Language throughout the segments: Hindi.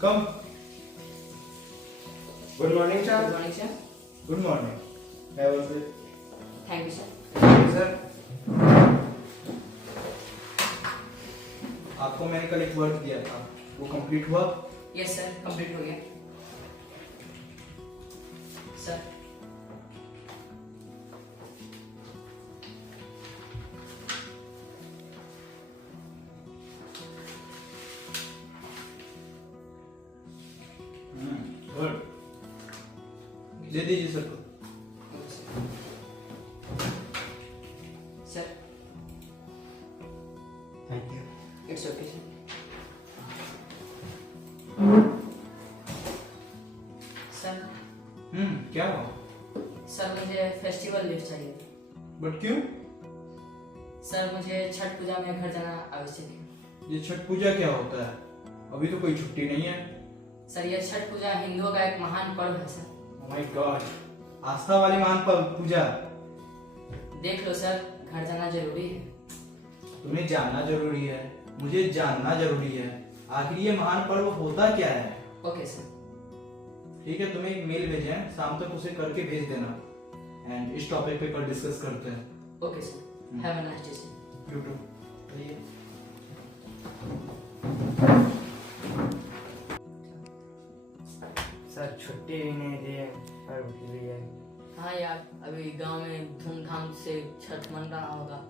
Come. Good morning, sir. Good morning, sir. Good morning. Have a seat. Thank you, sir. Sir, आपको मैंने कल एक वर्क दिया था, वो कंप्लीट हुआ? Yes, sir. Complete हो गया. Sir. गुड. दे दीजिए सर को. Sir. Thank you. It's okay, sir. Sir. क्या हुआ? सर मुझे फेस्टिवल लीव चाहिए. बट क्यों? सर मुझे छठ पूजा में घर जाना आवश्यक है. ये छठ पूजा क्या होता है? अभी तो कोई छुट्टी नहीं है. सर ये छठ पूजा हिंदुओं का एक महान पर्व है सर. Oh my god. आस्था वाली महान पूजा. देख लो सर, घर जाना जरूरी है. तुम्हें जानना जरूरी है, मुझे जानना जरूरी है. आखिर ये महान पर्व होता क्या है? Okay sir. ठीक है, तुम्हें एक मेल भेजे हैं, शाम तक उसे करके भेज देना. एंड इस टॉपिक पे कल डिस्कस करते हैं. Okay sir. Have a nice day sir. You too. चलिए. सर छुट्टी भी नहीं दी है पर्व के लिए. हाँ यार, अभी गांव में धूमधाम से छठ मन रहा होगा.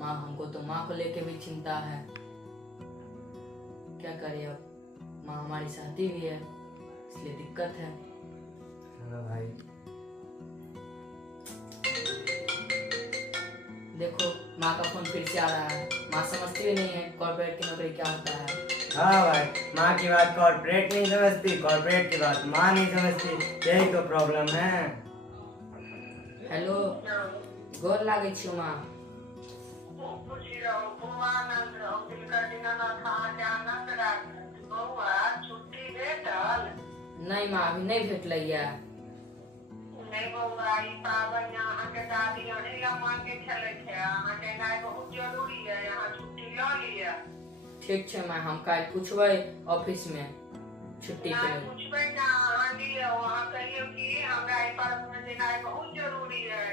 माँ हमको तो माँ को लेके भी चिंता है. क्या करें अब, माँ हमारी साथी भी है, इसलिए दिक्कत है. हाँ भाई. देखो माँ का फोन फिर से आ रहा है. माँ समझती भी नहीं है कॉर्पोरेट की नौकरी क्या होता है. हाँ भाई, माँ की बात कॉर्पोरेट नहीं समझती, कॉर्पोरेट की बात माँ नहीं समझती. यही तो प्रॉब्लम है. हेलो, गोर लागे छी माँ. नहीं माँ, अभी नहीं भेटलैया. नहीं बौआ, ई पाबनि अहाँके दादी अहिला मांगे छलथि है. अहाँके एनाइ बहुत जरूरी है, अहाँ छुट्टी लऽ लिअ. ठीक छै माँ, हम काल्हि पूछबै ऑफिस में छुट्टी के नहि लिए. पूछबै ना, अहाँ लिअ. अहाँ कहियौ कि हमरा ई पर्वमे जेनाइ बहुत जरूरी है.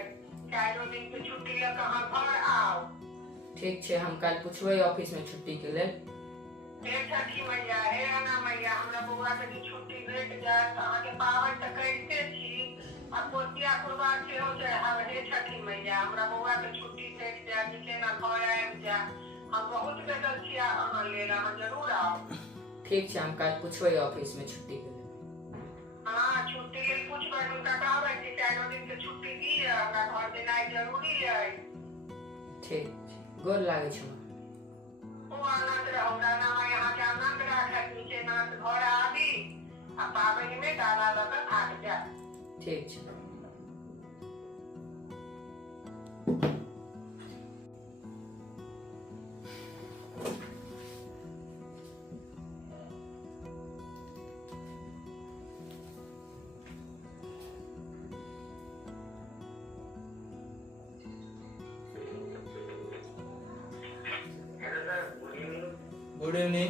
4 दिन के छुट्टी लऽ कऽ अहाँ घर आउ. ठीक छै, हम काल्हि पूछबै ऑफिस में छुट्टी के लेल. हे छठी मैया, हे अना मैया, हमरा बौआके जे छुट्टी भेट जायत. अहाँके पाबनि तऽ करिते छी आ पोतिया कुर्बान सेहो चढ़ाब. हे छठी मैया, हमरा बौआके छुट्टी भेट जायत, केना घर आबि जायत. हम बहुत बेकल छी अहाँ लेल, अहाँ जरूर आउ. ठीक छै, हम काल्हि पूछबै ऑफिस में छुट्टी के लेल. हाँ, छुट्टी लेल पूछबै. हुनका कहबै कि 4 दिन के छुट्टी दिअ, हमरा घर जेनाइ जरूरी अइ. ठीक छै, गोर लागै छी माँ. ओ आनंद रहू. राना माय अहाँके आनंद राखत. नीचे नाथ घर आबी आ पाबनिमे डाला लऽ कऽ थाक जायब. ठीक छै. Good evening.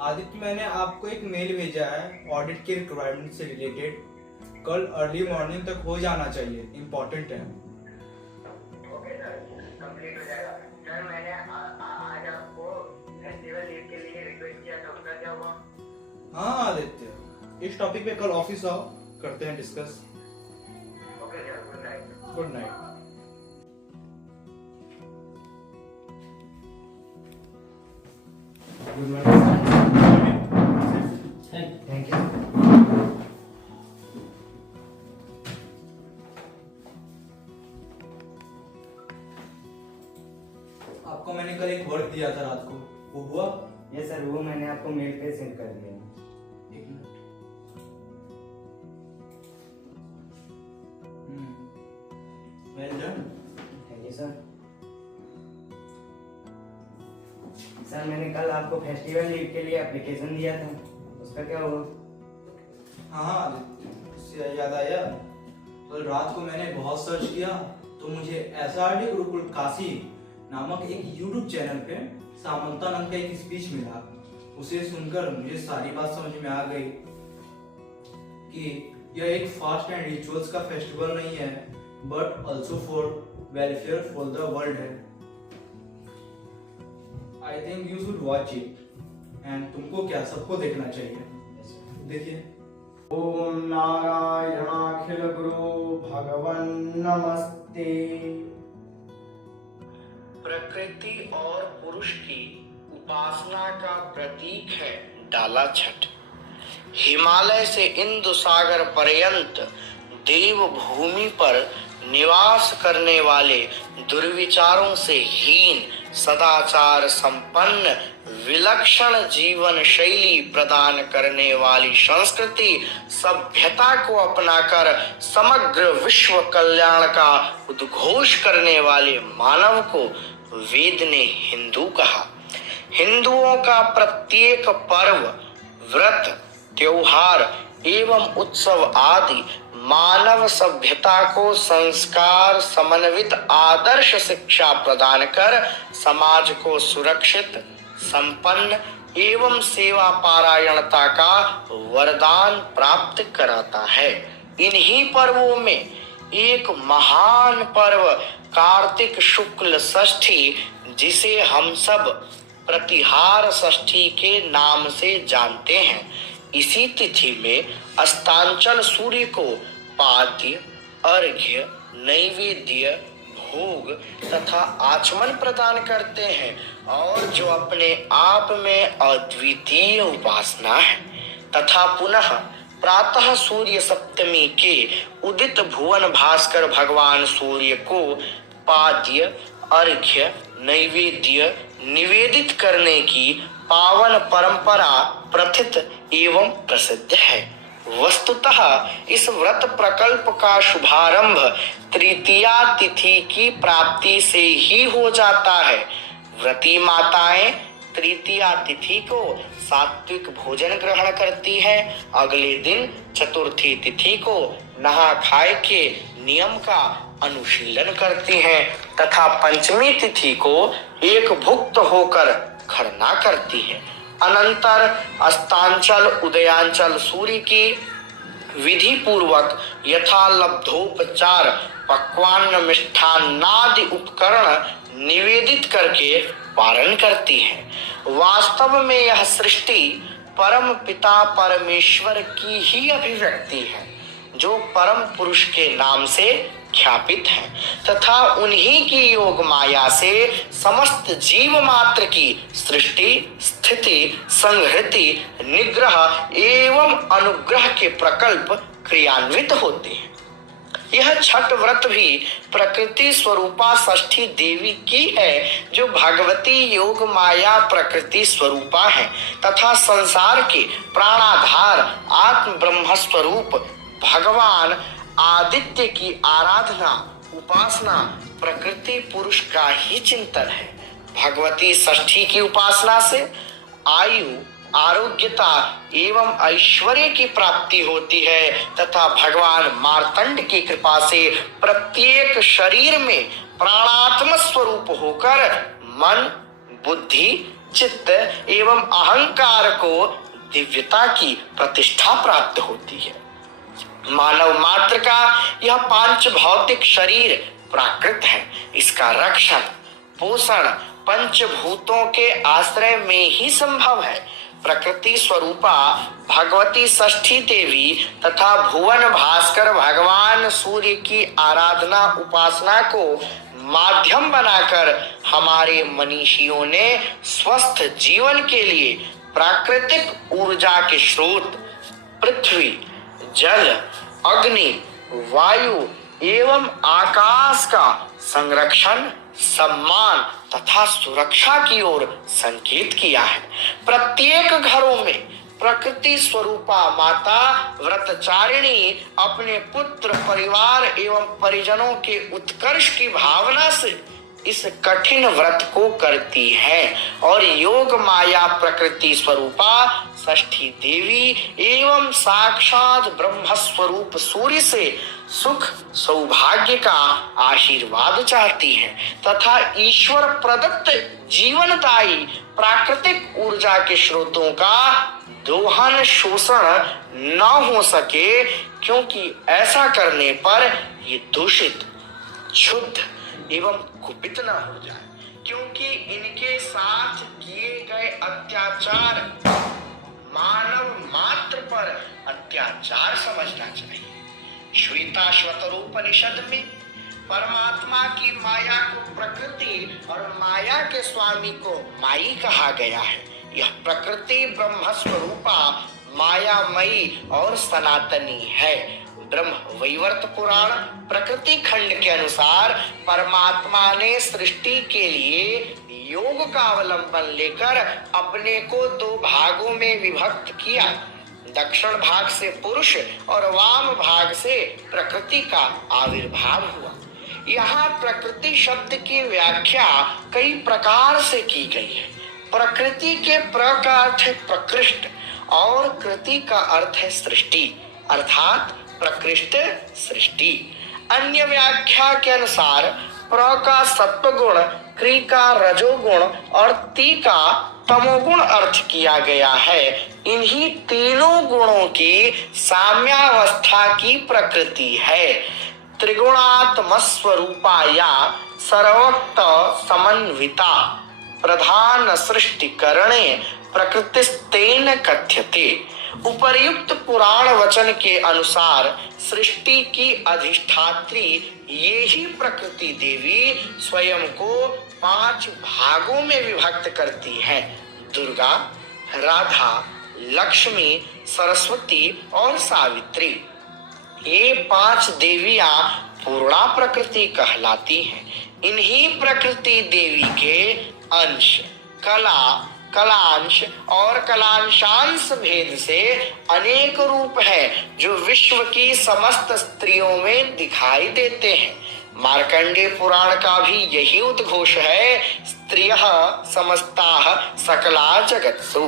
आदित्य, मैंने आपको एक मेल भेजा है ऑडिट के रिक्वायरमेंट से रिलेटेड. कल अर्ली मॉर्निंग तक हो जाना चाहिए, इम्पोर्टेंट है. ओके सर, कंप्लीट हो जाएगा. सर मैंने आज आपको फेस्टिवल लीव के लिए रिक्वेस्ट किया था, उसका क्या हुआ? हाँ आदित्य, इस टॉपिक पे कल ऑफिस आओ, करते हैं discuss. Okay sir, good night. Good night. Good morning. Thank you. आपको मैंने कल एक वर्क दिया था रात को, वो हुआ? ये सर वो मैंने आपको मेल पे सेंड कर दिया. एक minute. Well done. Thank you sir. Sir मैंने कल आपको फेस्टिवल लीव के लिए एप्लीकेशन दिया था, उसका क्या हुआ? हाँ आदित्य, उससे याद आया, कल रात को मैंने बहुत सर्च किया तो मुझे एसआरडी गुरुकुल काशी नामक एक यूट्यूब चैनल पे सामंतानंद का एक स्पीच मिला. उसे सुनकर मुझे सारी बात समझ में आ गई कि यह एक फास्ट एंड रिचुअल्स का फेस्टिवल नहीं है, but also for welfare for the world है। I think you should watch it. And तुमको क्या, सबको देखना चाहिए। देखिए। ओम नारायणाखिल गुरु भगवन नमस्ते। प्रकृति और पुरुष की उपासना का प्रतीक है डाला छठ। हिमालय से इंदु सागर पर्यंत देव भूमि पर निवास करने वाले दुर्विचारों से हीन, सदाचार संपन्न, विलक्षण जीवन शैली प्रदान करने वाली संस्कृति सभ्यता को अपनाकर समग्र विश्व कल्याण का उद्घोष करने वाले मानव को वेद ने हिंदू कहा। हिंदुओं का प्रत्येक पर्व, व्रत, त्योहार एवं उत्सव आदि मानव सभ्यता को संस्कार समन्वित आदर्श शिक्षा प्रदान कर समाज को सुरक्षित, संपन्न एवं सेवा पारायणता का वरदान प्राप्त कराता है। इन्हीं पर्वों में एक महान पर्व कार्तिक शुक्ल षष्ठी, जिसे हम सब प्रतिहार षष्ठी के नाम से जानते हैं, इसी तिथि में अस्तांचल सूर्य को पाद्य, अर्घ्य, नैवेद्य, भोग तथा आचमन प्रदान करते हैं, और जो अपने आप में अद्वितीय उपासना है। तथा पुनः प्रातः सूर्य सप्तमी के उदित भुवन भास्कर भगवान सूर्य को पाद्य, अर्घ्य, नैवेद्य निवेदित करने की पावन परंपरा प्रथित एवं प्रसिद्ध है। वस्तुतः इस व्रत प्रकल्प का शुभारंभ तृतीया तिथि की प्राप्ति से ही हो जाता है। व्रती माताएं तृतीया तिथि को सात्विक भोजन ग्रहण करती हैं। अगले दिन चतुर्थी तिथि को नहा खाए के नियम का अनुशीलन करती हैं तथा पंचमी तिथि को एक भुक्त होकर खरना करती है। अनंतर अस्तांचल उदयांचल सूर्य की विधि पूर्वक यथालब्धोपचार पक्वान्न मिष्ठान्नादि उपकरण निवेदित करके पारण करती है। वास्तव में यह सृष्टि परम पिता परमेश्वर की ही अभिव्यक्ति है, जो परम पुरुष के नाम से ख्यापित है तथा उन्हीं की योग माया से समस्त जीव मात्र की सृष्टि, स्थिति, संहृति, निग्रह एवं अनुग्रह के प्रकल्प क्रियान्वित होते हैं। यह छठ व्रत भी प्रकृति स्वरूपा षष्ठी देवी की है, जो भगवती योग माया प्रकृति स्वरूपा है तथा संसार के प्राणाधार आत्म ब्रह्म स्वरूप भगवान आदित्य की आराधना, उपासना प्रकृति पुरुष का ही चिंतन है। भगवती षष्ठी की उपासना से आयु, आरोग्यता एवं ऐश्वर्य की प्राप्ति होती है तथा भगवान मार्तंड की कृपा से प्रत्येक शरीर में प्राणात्म स्वरूप होकर मन, बुद्धि, चित्त एवं अहंकार को दिव्यता की प्रतिष्ठा प्राप्त होती है। मानव मात्र का यह पांच भौतिक शरीर प्राकृत है। इसका रक्षण, पोषण पंचभूतों के आश्रय में ही संभव है। प्रकृति स्वरूपा भगवती षष्ठी देवी तथा भुवन भास्कर भगवान सूर्य की आराधना उपासना को माध्यम बनाकर हमारे मनीषियों ने स्वस्थ जीवन के लिए प्राकृतिक ऊर्जा के स्रोत पृथ्वी, जल, अग्नि, वायु एवं आकाश का संरक्षण, सम्मान तथा सुरक्षा की ओर संकेत किया है। प्रत्येक घरों में प्रकृति स्वरूपा माता व्रतचारिणी अपने पुत्र, परिवार एवं परिजनों के उत्कर्ष की भावना से इस कठिन व्रत को करती है और योग माया प्रकृति स्वरूपा षष्ठी देवी एवं साक्षात ब्रह्म स्वरूप सूर्य से सुख सौभाग्य का आशीर्वाद चाहती है तथा ईश्वर प्रदत्त जीवनदायी प्राकृतिक ऊर्जा के स्रोतों का दोहन शोषण न हो सके, क्योंकि ऐसा करने पर ये दूषित, शुद्ध एवं कुपित न हो जाए, क्योंकि इनके साथ किए गए अत्याचार मानव मात्र पर अत्याचार समझना चाहिए। श्वेताश्वतरोपनिषद में परमात्मा की माया को प्रकृति और माया के स्वामी को माई कहा गया है। यह प्रकृति ब्रह्म स्वरूपा मायामयी और सनातनी है। ब्रह्म वैवर्त पुराण प्रकृति खंड के अनुसार परमात्मा ने सृष्टि के लिए योग का अवलंबन लेकर अपने को दो भागों में विभक्त किया। दक्षिण भाग से पुरुष और वाम भाग से प्रकृति का आविर्भाव हुआ। यहाँ प्रकृति शब्द की व्याख्या कई प्रकार से की गई है। प्रकृति के प्र का अर्थ है प्रकृष्ट और कृति का अर्थ है सृष्टि, अर्थात प्रकृष्ट सृष्टि। अन्य व्याख्या के अनुसार प्र का सत्व गुण, क्रि का रजोगुण और ति का तमोगुण अर्थ किया गया है। इन्हीं तीनों गुणों की साम्यावस्था की प्रकृति है। त्रिगुणात्म स्वरूपा या सर्वक्त समन्विता प्रधान सृष्टिकरणे प्रकृतिस्तेन कथ्यते। उपर्युक्त पुराण वचन के अनुसार सृष्टि की अधिष्ठात्री ये ही प्रकृति देवी स्वयं को 5 भागों में विभक्त करती है। दुर्गा, राधा, लक्ष्मी, सरस्वती और सावित्री। ये 5 देवियां पूर्णा प्रकृति कहलाती हैं। इन्हीं प्रकृति देवी के अंश, कला, कलांश और कलांशांश भेद से अनेक रूप हैं जो विश्व की समस्त स्त्रियों में दिखाई देते हैं। मार्कंडेय पुराण का भी यही उद्घोष है, स्त्रियः समस्ताः सकला जगत्सु।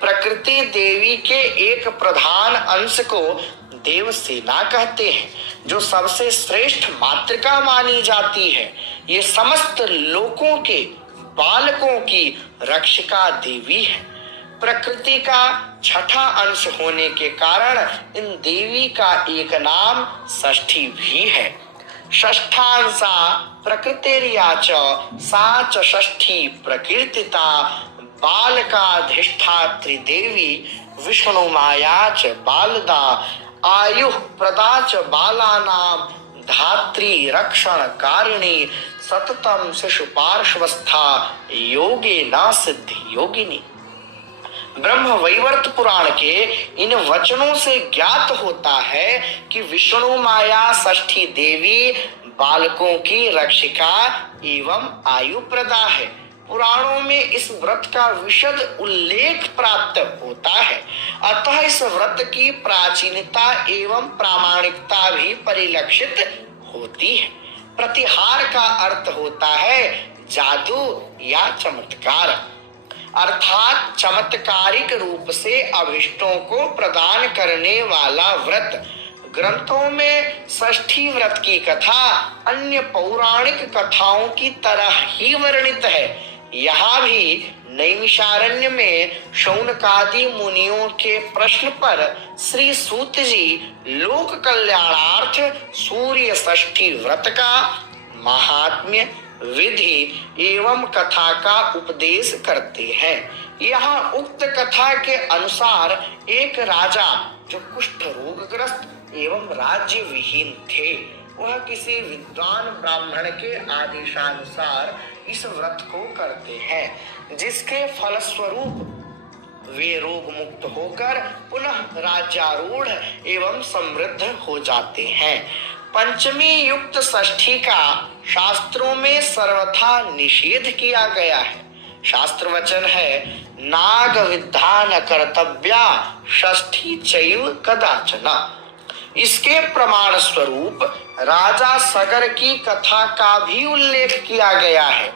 प्रकृति देवी के एक प्रधान अंश को देवसेना कहते हैं, जो सबसे श्रेष्ठ मातृका मानी जाती है। ये समस्त लोकों के बालकों की रक्षिका देवी है। प्रकृति का छठा अंश होने के कारण इन देवी का एक नाम षष्ठी भी है। षष्ठांसा प्रकृतिर्या च सा च षष्ठी प्रकीर्तिता बालकाधिष्ठात्री देवी विष्णु माया च बालदा आयुः प्रदा च बालानां धात्री रक्षण कारिणी सततम शिशु पार्श्वस्था योगे न सिद्धि योगिनी। ब्रह्म वैवर्त पुराण के इन वचनों से ज्ञात होता है कि विष्णु माया षष्ठी देवी बालकों की रक्षिका एवं आयु प्रदा है। पुराणों में इस व्रत का विशद उल्लेख प्राप्त होता है, अतः इस व्रत की प्राचीनता एवं प्रामाणिकता भी परिलक्षित होती है। प्रतिहार का अर्थ होता है जादू या चमत्कार, अर्थात चमत्कारिक रूप से अभिष्टों को प्रदान करने वाला व्रत। ग्रंथों में षष्ठी व्रत की कथा अन्य पौराणिक कथाओं की तरह ही वर्णित है। यहाँ भी नैमिषारण्य में शौनकादि मुनियों के प्रश्न पर श्री सूत जी लोक कल्याणार्थ सूर्य षष्ठी व्रत का महात्म्य, विधि एवं कथा का उपदेश करते हैं। यहाँ उक्त कथा के अनुसार एक राजा जो कुष्ठ रोगग्रस्त एवं राज्य विहीन थे, वह किसी विद्वान ब्राह्मण के आदेशानुसार इस व्रत को करते हैं, जिसके फलस्वरूप वे रोग मुक्त होकर पुनः राज्यारूढ़ एवं समृद्ध हो जाते हैं। पंचमी युक्त षष्ठी का शास्त्रों में सर्वथा निषेध किया गया है। शास्त्र वचन है नाग विद्धान कर्तव्या षष्ठी चैव कदाचन। इसके प्रमाण स्वरूप राजा सगर की कथा का भी उल्लेख किया गया है।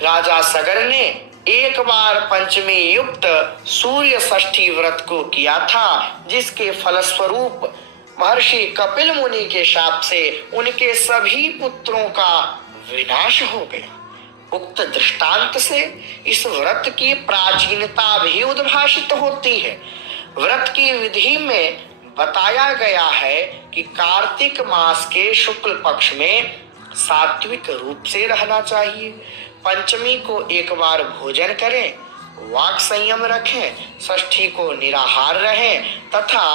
राजा सगर ने एक बार पंचमी युक्त सूर्य षष्ठी व्रत को किया था, जिसके फलस्वरूप महर्षि कपिल मुनि के शाप से उनके सभी पुत्रों का विनाश हो गया। उक्त दृष्टांत से इस व्रत की प्राचीनता भी उद्भाषित होती है। व्रत की विधि में बताया गया है कि कार्तिक मास के शुक्ल पक्ष में सात्विक रूप से रहना चाहिए। पंचमी को एक बार भोजन करें, वाक संयम रखें, षष्ठी को निराहार रहें तथा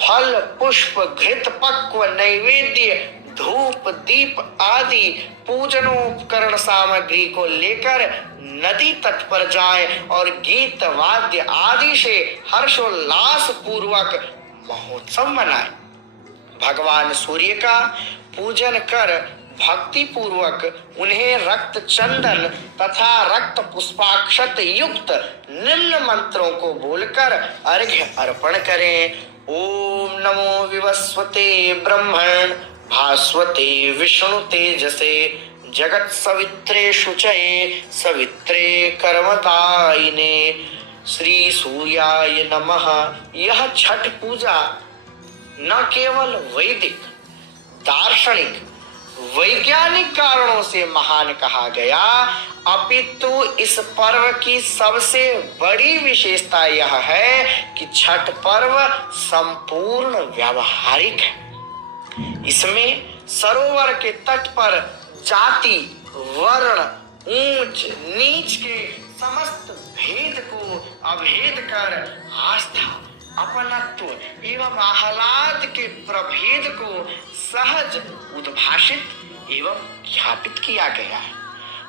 फल पुष्प घृत पक्व नैवेद्य धूप दीप आदि पूजनोपकरण सामग्री को लेकर नदी तट पर जाएं और गीत वाद्य आदि से हर्षोल्लास पूर्वक महोत्सव मनाएं। भगवान सूर्य का पूजन कर भक्ति पूर्वक उन्हें रक्त चंदन तथा रक्त पुष्पाक्षत युक्त निम्न मंत्रों को बोलकर अर्घ्य अर्पण करें। ओम नमो विवस्वते ब्रह्मण भास्वते विष्णु तेजसे जगत सवित्रे शुचये सवित्रे कर्मदायिने श्री सूर्याय नमः। यह छठ पूजा न केवल वैदिक दार्शनिक वैज्ञानिक कारणों से महान कहा गया, अपितु इस पर्व की सबसे बड़ी विशेषता यह है कि छठ पर्व संपूर्ण व्यावहारिक है। इसमें सरोवर के तट पर जाति वर्ण ऊंच नीच के समस्त भेद को अभेद कर आस्था अपनत्व एवं आह्लाद के प्रभेद को सहज उद्भाषित एवं ख्यापित किया गया है।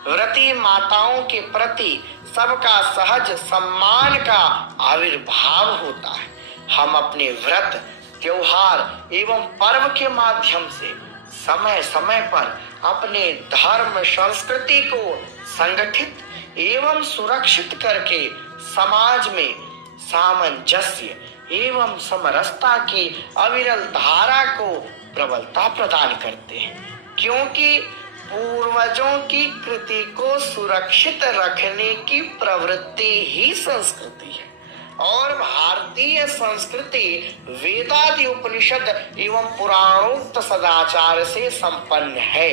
व्रती माताओं के प्रति सबका सहज सम्मान का आविर्भाव होता है। हम अपने व्रत त्योहार एवं पर्व के माध्यम से समय समय पर अपने धर्म संस्कृति को संगठित एवं सुरक्षित करके समाज में सामंजस्य एवं समरसता की अविरल धारा को प्रबलता प्रदान करते हैं, क्योंकि पूर्वजों की कृति को सुरक्षित रखने की प्रवृत्ति ही संस्कृति है और भारतीय संस्कृति वेदादि उपनिषद एवं पुराणोक्त सदाचार से संपन्न है।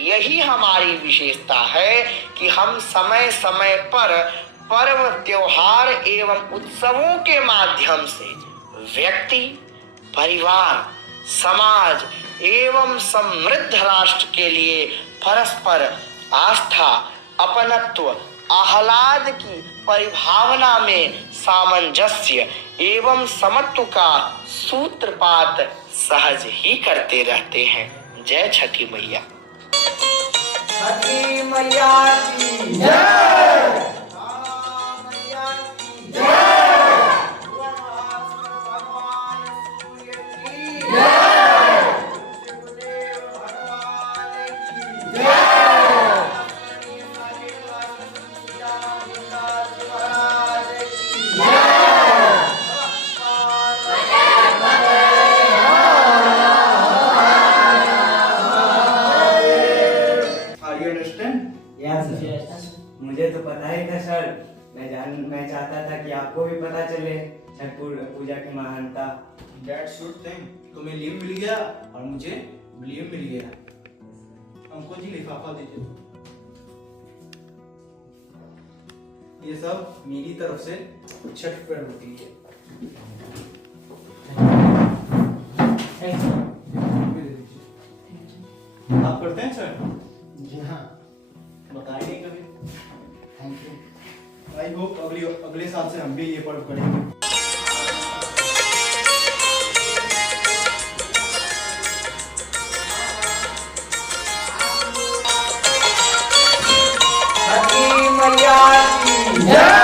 यही हमारी विशेषता है कि हम समय समय पर पर्व त्योहार एवं उत्सवों के माध्यम से व्यक्ति परिवार समाज एवं समृद्ध राष्ट्र के लिए परस्पर आस्था अपनत्व आह्लाद की परिभावना में सामंजस्य एवं समत्व का सूत्रपात सहज ही करते रहते हैं। जय छठी मैया। छठी मैया की जय। मुझे तो पता ही था सर, मैं चाहता था कि आपको भी पता चले छठ पूजा की महानता। That's good thing। तुम्हें लीव मिल गया और मुझे लीव मिल गया। हमको जी लिफाफा दीजिए। ये सब मेरी तरफ से छठ पर्व के लिए। आप करते हैं सर? जी हाँ। बताए नहीं कभी। Thank you. आई होप अगले साल से हम भी ये पर्व करेंगे। छठी मैया की